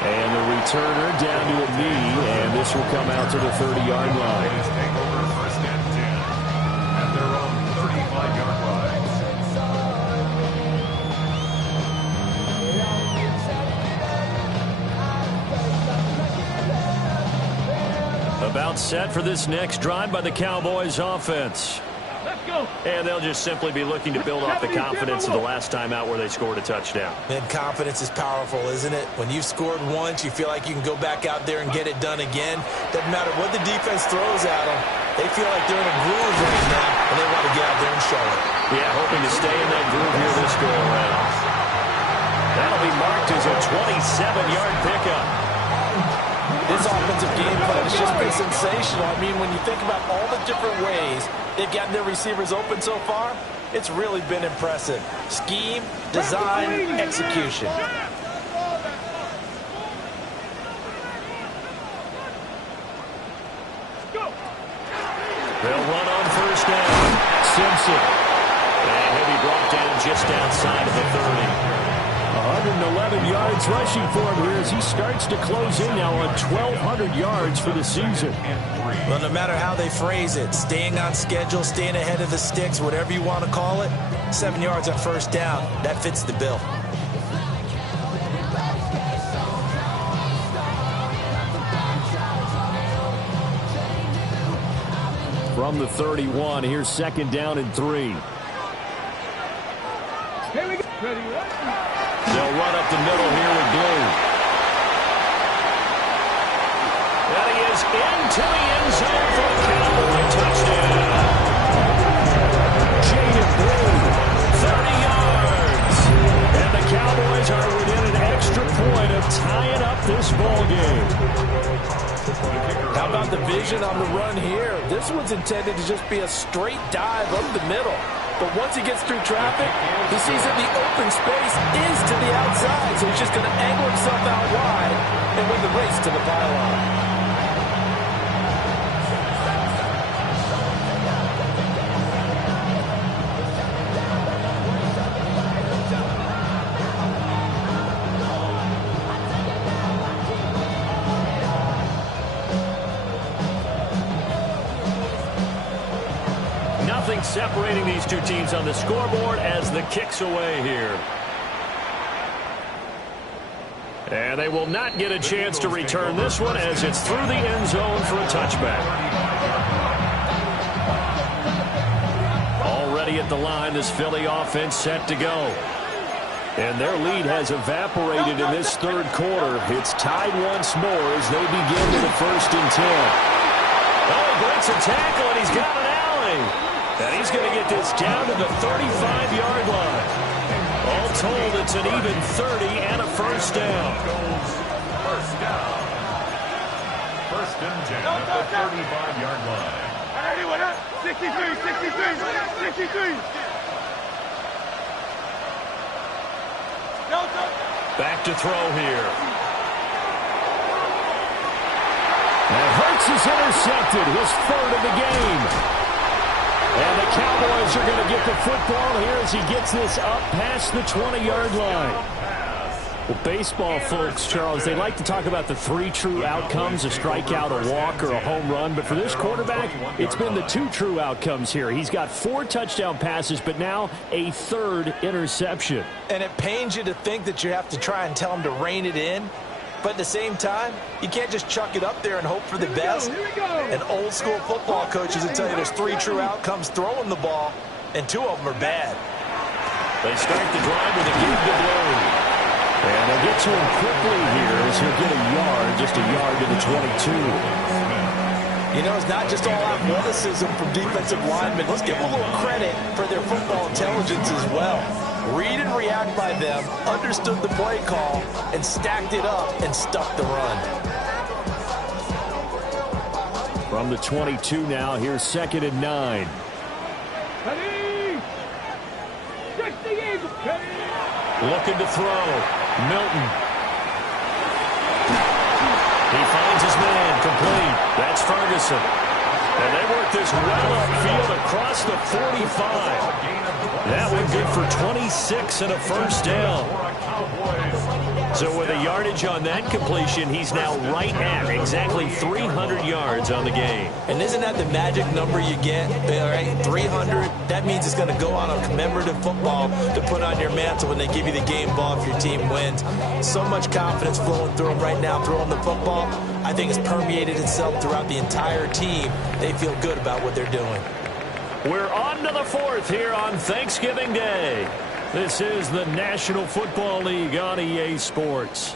And the returner down to a knee, and this will come out to the 30-yard line. Take over first and 10 at their own 35-yard line. About set for this next drive by the Cowboys offense. Let's go. And they'll just simply be looking to build off the confidence of the last time out where they scored a touchdown. And confidence is powerful, isn't it? When you've scored once, you feel like you can go back out there and get it done again. Doesn't matter what the defense throws at them. They feel like they're in a groove right now, and they want to get out there and show it. Yeah, hoping to stay in that groove here this go-around. That'll be marked as a 27-yard pickup. This offensive game plan has just been sensational. I mean, when you think about all the different ways they've gotten their receivers open so far, it's really been impressive. Scheme, design, execution. They'll run on first down. Simpson. And he'll be brought down just outside of the 30. 111 yards rushing for him here as he starts to close in now on 1,200 yards for the season. Well, no matter how they phrase it, staying on schedule, staying ahead of the sticks, whatever you want to call it, 7 yards on first down, that fits the bill. from the 31. Here's second down and 3. Here we go. Ready, They'll run up the middle here with Blue. And he is into the end zone for a Cowboy touchdown. Jaden Blue, 30 yards. And the Cowboys are within an extra point of tying up this ball game. How about the vision on the run here? This one's intended to just be a straight dive up the middle. But once he gets through traffic, he sees that the open space is to the outside. So he's just going to angle himself out wide and win the race to the pylon. Nothing separating these two teams on the scoreboard as the kick's away here. And they will not get a chance to return this one as it's through the end zone for a touchback. Already at the line, this Philly offense set to go. And their lead has evaporated in this third quarter. It's tied once more as they begin with a 1st and 10. Oh, he breaks a tackle and he's got an alley. And he's going to get this down to the 35-yard line. All told, it's an even 30 and a 1st down. First down. 1st and 10 at the 35-yard line. 63. Back to throw here. And Hurts is intercepted, his 3rd of the game. And the Cowboys are going to get the football here as he gets this up past the 20-yard line. Well, baseball folks, Charles, they like to talk about the 3 true outcomes, a strikeout, a walk, or a home run. But for this quarterback, it's been the 2 true outcomes here. He's got 4 touchdown passes, but now a 3rd interception. And it pains you to think that you have to try and tell him to rein it in. But at the same time, you can't just chuck it up there and hope for the best. And old school football coaches will tell you there's 3 true outcomes throwing the ball, and 2 of them are bad. They start the drive with a give to Blue. And they'll get to him quickly here as he'll get a yard, just a yard to the 22. You know, it's not just all athleticism from defensive linemen. Let's give them a little credit for their football intelligence as well. Read and react by them, understood the play call, and stacked it up and stuck the run. From the 22 now, here's 2nd and 9. Looking to throw. Milton. He finds his man, complete. That's Ferguson. And they work this well upfield across the 45. That one good for 26 and a 1st down. So with a yardage on that completion, he's now right at exactly 300 yards on the game. And isn't that the magic number you get? All right, 300. That means it's going to go on a commemorative football to put on your mantle when they give you the game ball if your team wins. So much confidence flowing through them right now, throwing the football. I think it's permeated itself throughout the entire team. They feel good about what they're doing. We're on to the 4th here on Thanksgiving Day. This is the National Football League on EA Sports.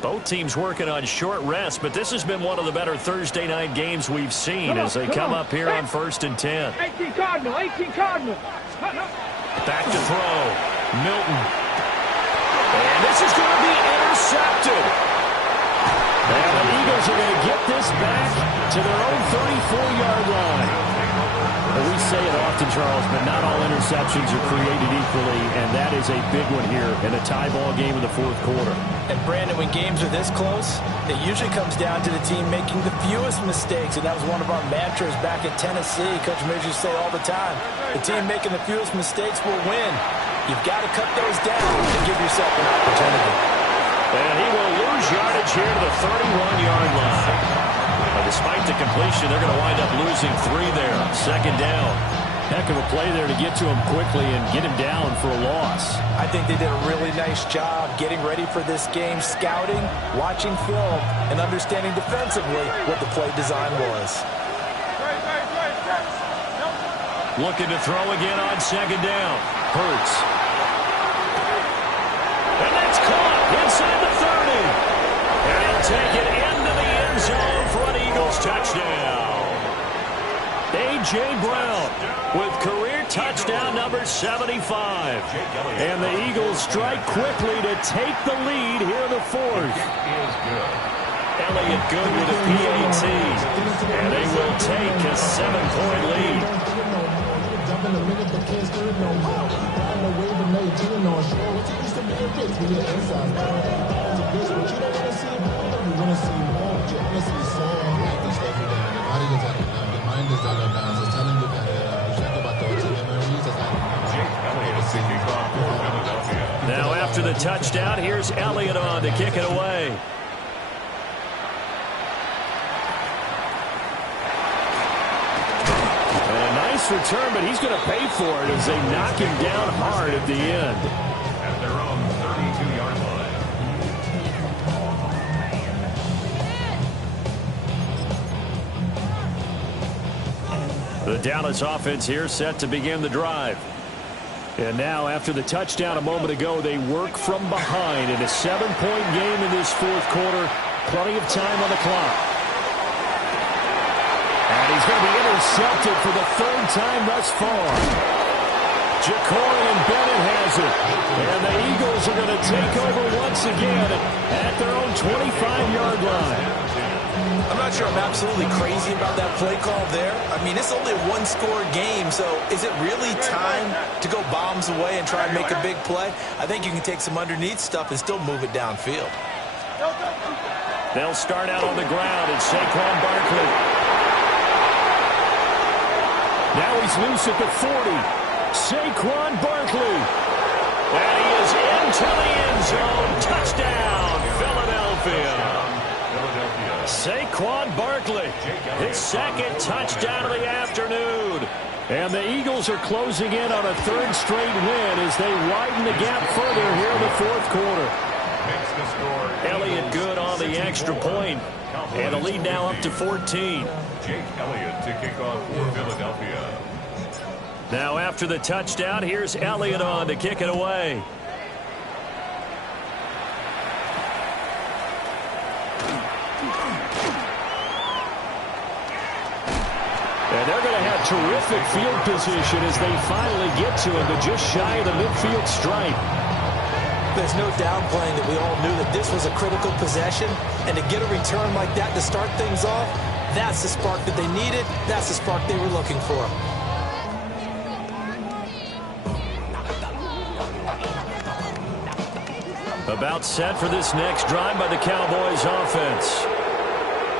Both teams working on short rest, but this has been one of the better Thursday night games we've seen as they come up here on 1st and 10. 18 Cardinal. Back to throw. Milton. And this is going to be intercepted. And the Eagles are going to get this back to their own 34-yard line. Well, we say it often, Charles, but not all interceptions are created equally, and that is a big one here in a tie ball game in the 4th quarter. And, Brandon, when games are this close, it usually comes down to the team making the fewest mistakes, and that was one of our mantras back in Tennessee. Coach Mears used to say all the time, the team making the fewest mistakes will win. You've got to cut those down and give yourself an opportunity. And he will lose yardage here to the 31-yard line. But despite the completion, they're going to wind up losing 3 there. 2nd down. Heck of a play there to get to him quickly and get him down for a loss. I think they did a really nice job getting ready for this game, scouting, watching film, and understanding defensively what the play design was. Looking to throw again on second down. Hurts. And that's caught inside the 30. And he'll take it into the end zone for an Eagles touchdown. A.J. Brown with career touchdown number 75. And the Eagles strike quickly to take the lead here in the fourth. Elliott good with a PAT. And they will take a 7-point lead. Now after the touchdown, here's Elliott on to kick it away. And a nice return, but he's going to pay for it as they knock him down hard at the end. At their own 32-yard line. The Dallas offense here set to begin the drive. And now, after the touchdown a moment ago, they work from behind in a 7-point game in this fourth quarter. Plenty of time on the clock. And he's going to be intercepted for the third time thus far. Jacorian Bennett has it. And the Eagles are going to take over once again at their own 25-yard line. I'm not sure I'm absolutely crazy about that play call there. I mean, it's only a one-score game, so is it really time to go bombs away and try and make a big play? I think you can take some underneath stuff and still move it downfield. They'll start out on the ground, and Saquon Barkley. Now he's loose at the 40. Saquon Barkley. And he is into the end zone. Touchdown, Philadelphia. Saquon Barkley, his second touchdown of the afternoon. And the Eagles are closing in on a third straight win as they widen the gap further here in the fourth quarter. Elliott good on the extra point. And the lead now up to 14. Jake Elliott to kick off for Philadelphia. Now after the touchdown, here's Elliott on to kick it away. And they're going to have terrific field position as they finally get to him, but just shy of the midfield stripe. There's no downplaying that we all knew that this was a critical possession, and to get a return like that to start things off, that's the spark that they needed. That's the spark they were looking for. About set for this next drive by the Cowboys offense.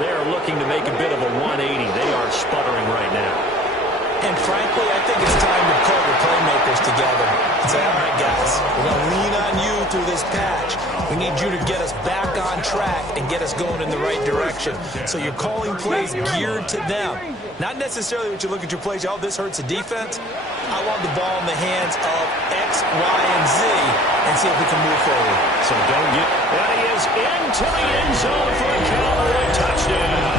They are looking to make a bit of a 180. They are sputtering right now. And frankly, I think it's time to call the playmakers together and say, all right, guys, we're going to lean on you through this patch. We need you to get us back on track and get us going in the right direction. So you're calling plays geared to them. Not necessarily what you look at your plays, oh, this hurts the defense. I want the ball in the hands of X, Y, and Z and see if we can move forward. So don't get... And he is into the end zone for a Cowboy touchdown.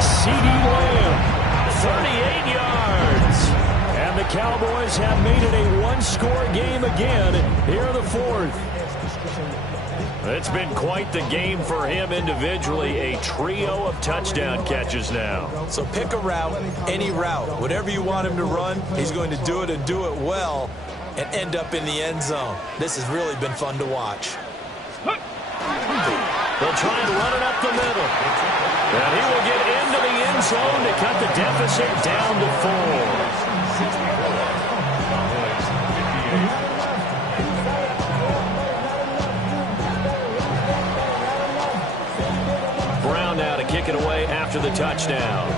C.D. Lamb, 38 yards. And the Cowboys have made it a one-score game again here in the fourth. It's been quite the game for him individually. A trio of touchdown catches now. So pick a route, any route. Whatever you want him to run, he's going to do it and do it well and end up in the end zone. This has really been fun to watch. They'll try and run it up the middle. And he will get into the end zone to cut the deficit down to 4. Brown now to kick it away after the touchdown.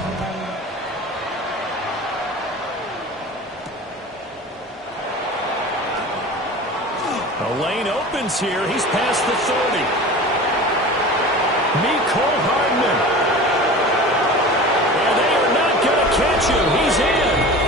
A lane opens here. He's past the 30. Mecole Hardman. And they are not going to catch him. He's in.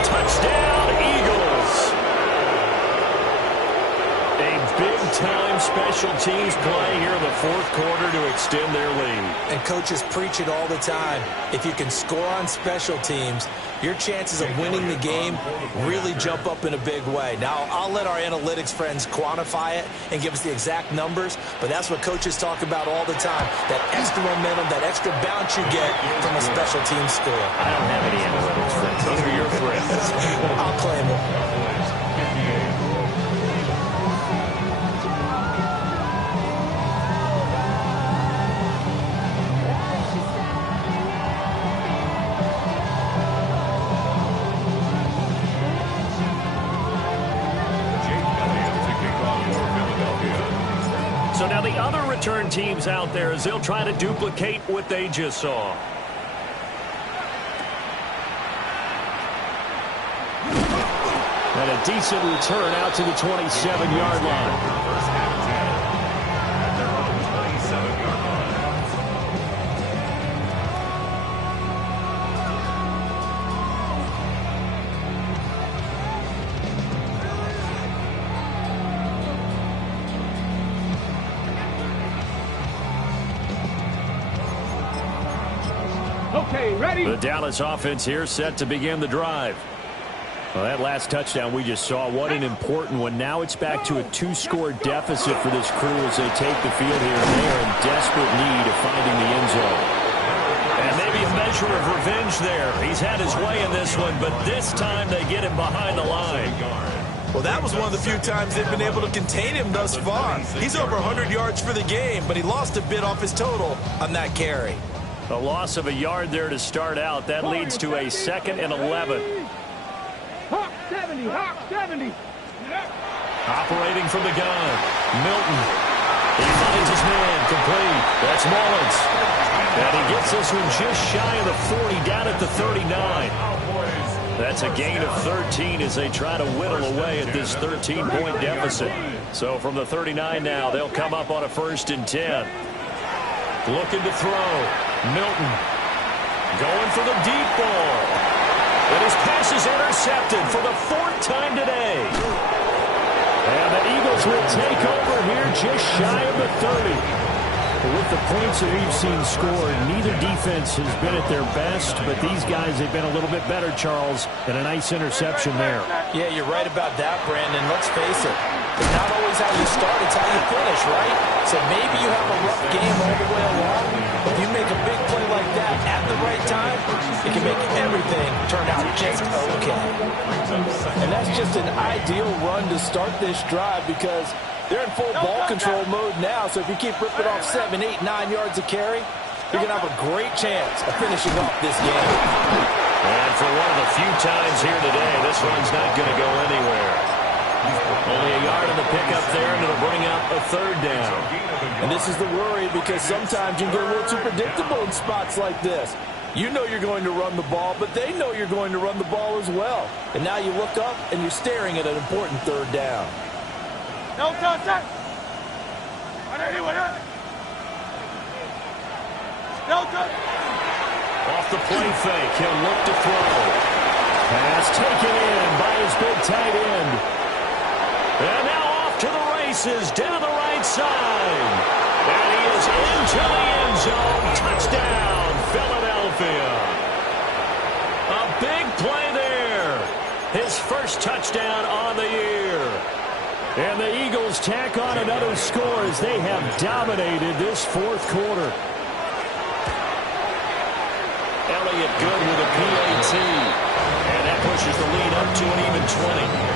special teams play here in the fourth quarter to extend their lead. And coaches preach it all the time. If you can score on special teams, your chances of winning the game really jump up in a big way. Now, I'll let our analytics friends quantify it and give us the exact numbers, but that's what coaches talk about all the time, that extra momentum, that extra bounce you get from a special team score. I don't have any analytics friends. Those are your friends. I'll claim them. So now the other return teams out there as they'll try to duplicate what they just saw. And a decent return out to the 27-yard line. First and 10. And they're on the 27-yard line. Okay, ready? The Dallas offense here set to begin the drive. Well, that last touchdown we just saw, what an important one. Now it's back to a 2-score deficit for this crew as they take the field here, and they are in desperate need of finding the end zone. And maybe a measure of revenge there. He's had his way in this one, but this time they get him behind the line. Well, that was one of the few times they've been able to contain him thus far. He's over 100 yards for the game, but he lost a bit off his total on that carry. A loss of a yard there to start out. That leads to a 2nd and 11. Hawk 70, Hawk 70. Operating from the gun, Milton. He finds his man, complete. That's Mullins. And he gets this one just shy of the 40, down at the 39. That's a gain of 13 as they try to whittle away at this 13-point deficit. So from the 39 now, they'll come up on a 1st and 10. Looking to throw. Milton going for the deep ball. And his pass is intercepted for the 4th time today. And the Eagles will take over here just shy of the 30. With the points that we've seen scored, neither defense has been at their best, but these guys have been a little bit better, Charles, and a nice interception there. Yeah, you're right about that, Brandon. Let's face it. It's not always how you start, it's how you finish, right? So maybe you have a rough game all the way along, but if you make a big play like that at the right time, it can make everything turn out just okay. And that's just an ideal run to start this drive because they're in full ball control mode now, so if you keep ripping off 7, 8, 9 yards of carry, you're going to have a great chance of finishing off this game. And for one of the few times here today, this run's not going to go anywhere. Only a yard in the pickup there, and it'll bring up a 3rd down. And this is the worry because sometimes you get a little too predictable in spots like this. You know you're going to run the ball, but they know you're going to run the ball as well. And now you look up, and you're staring at an important 3rd down. No touch. No touch. Off the play fake, he'll look to throw. Pass taken in by his big tight end. And now off to the races, down the right side. And he is into the end zone. Touchdown, Philadelphia. A big play there. His first touchdown on the year. And the Eagles tack on another score as they have dominated this 4th quarter. Elliott good with a PAT. And that pushes the lead up to an even 20.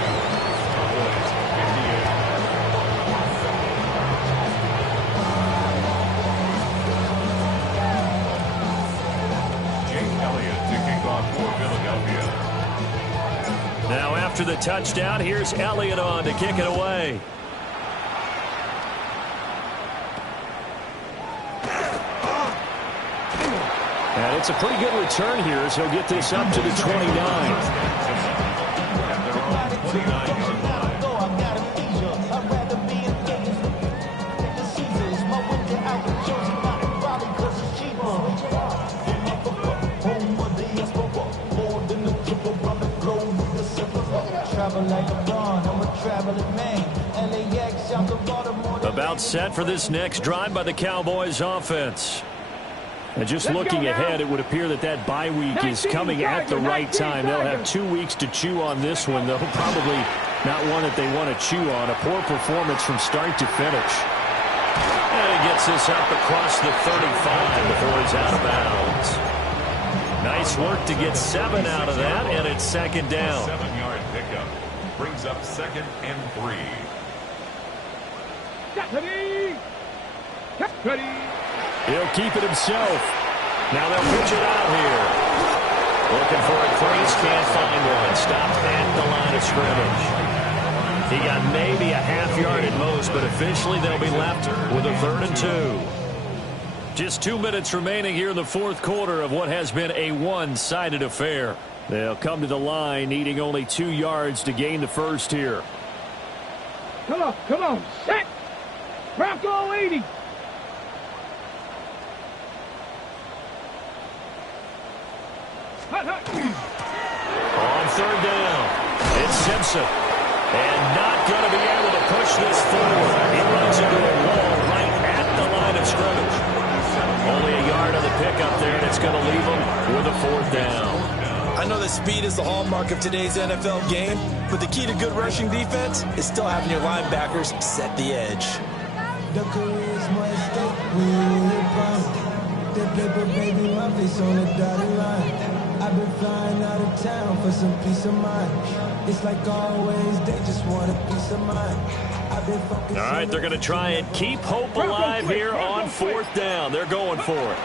Now after the touchdown, here's Elliott on to kick it away. And it's a pretty good return here as he'll get this up to the 29. Travel like LeBron, I'm a traveling man. LAX About set for this next drive by the Cowboys offense. And just looking ahead, it would appear that bye week is coming at the right time. They'll have 2 weeks to chew on this one, though. Probably not one that they want to chew on. A poor performance from start to finish. And he gets this up across the 35 before he's out of bounds. Nice work to get 7 out of that, and it's second down. 7-yard pickup brings up 2nd and 3. He'll keep it himself. Now they'll pitch it out here. Looking for a crease, can't find one. Stopped at the line of scrimmage. He got maybe a half yard at most, but officially they'll be left with a 3rd and 2. Just 2 minutes remaining here in the fourth quarter of what has been a one-sided affair. They'll come to the line needing only 2 yards to gain the first here. Come on, set! Bronco 80! On 3rd down, it's Simpson. And not going to be able to push this forward. He runs into a wall right at the line of scrimmage. Only a yard on the pickup there, and it's going to leave him with a 4th down. I know that speed is the hallmark of today's NFL game, but the key to good rushing defense is still having your linebackers set the edge. The charisma is stake, we they play, but baby, my face on the dotted line. I've been flying out of town for some peace of mind. It's like always, they just want a piece of mind. All right, they're going to try and keep hope alive here on 4th down. They're going for it.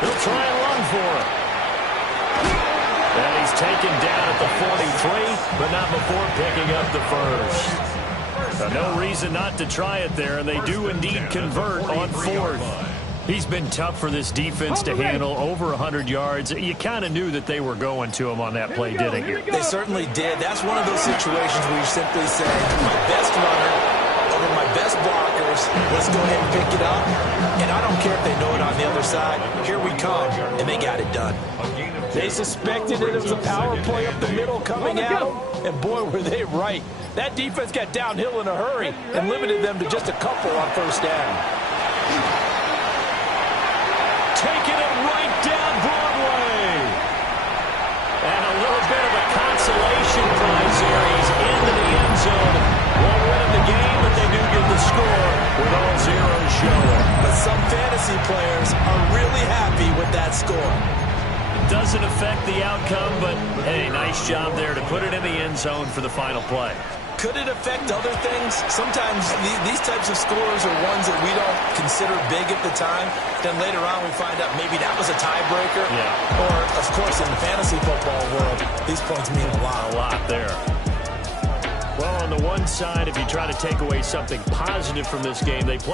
They'll try and run for it. And he's taken down at the 43, but not before picking up the first. No reason not to try it there, and they do indeed convert on 4th. He's been tough for this defense to handle, over 100 yards. You kind of knew that they were going to him on that play, didn't you? They certainly did. That's one of those situations where you simply say, my best runner over my best blockers, let's go ahead and pick it up. And I don't care if they know it on the other side. Here we come, and they got it done. They suspected it was a power play up the middle coming out, and boy, were they right. That defense got downhill in a hurry and limited them to just a couple on 1st down. Taking it right down Broadway. And a little bit of a consolation prize here. He's into the end zone. Won't win him the game, but they do get the score with all zeros showing. But some fantasy players are really happy with that score. It doesn't affect the outcome, but, hey, nice job there to put it in the end zone for the final play. Could it affect other things? Sometimes these types of scores are ones that we don't consider big at the time. Then later on we find out maybe that was a tiebreaker. Yeah. Or, of course, in the fantasy football world, these points mean a lot. A lot there. Well, on the one side, if you try to take away something positive from this game, they play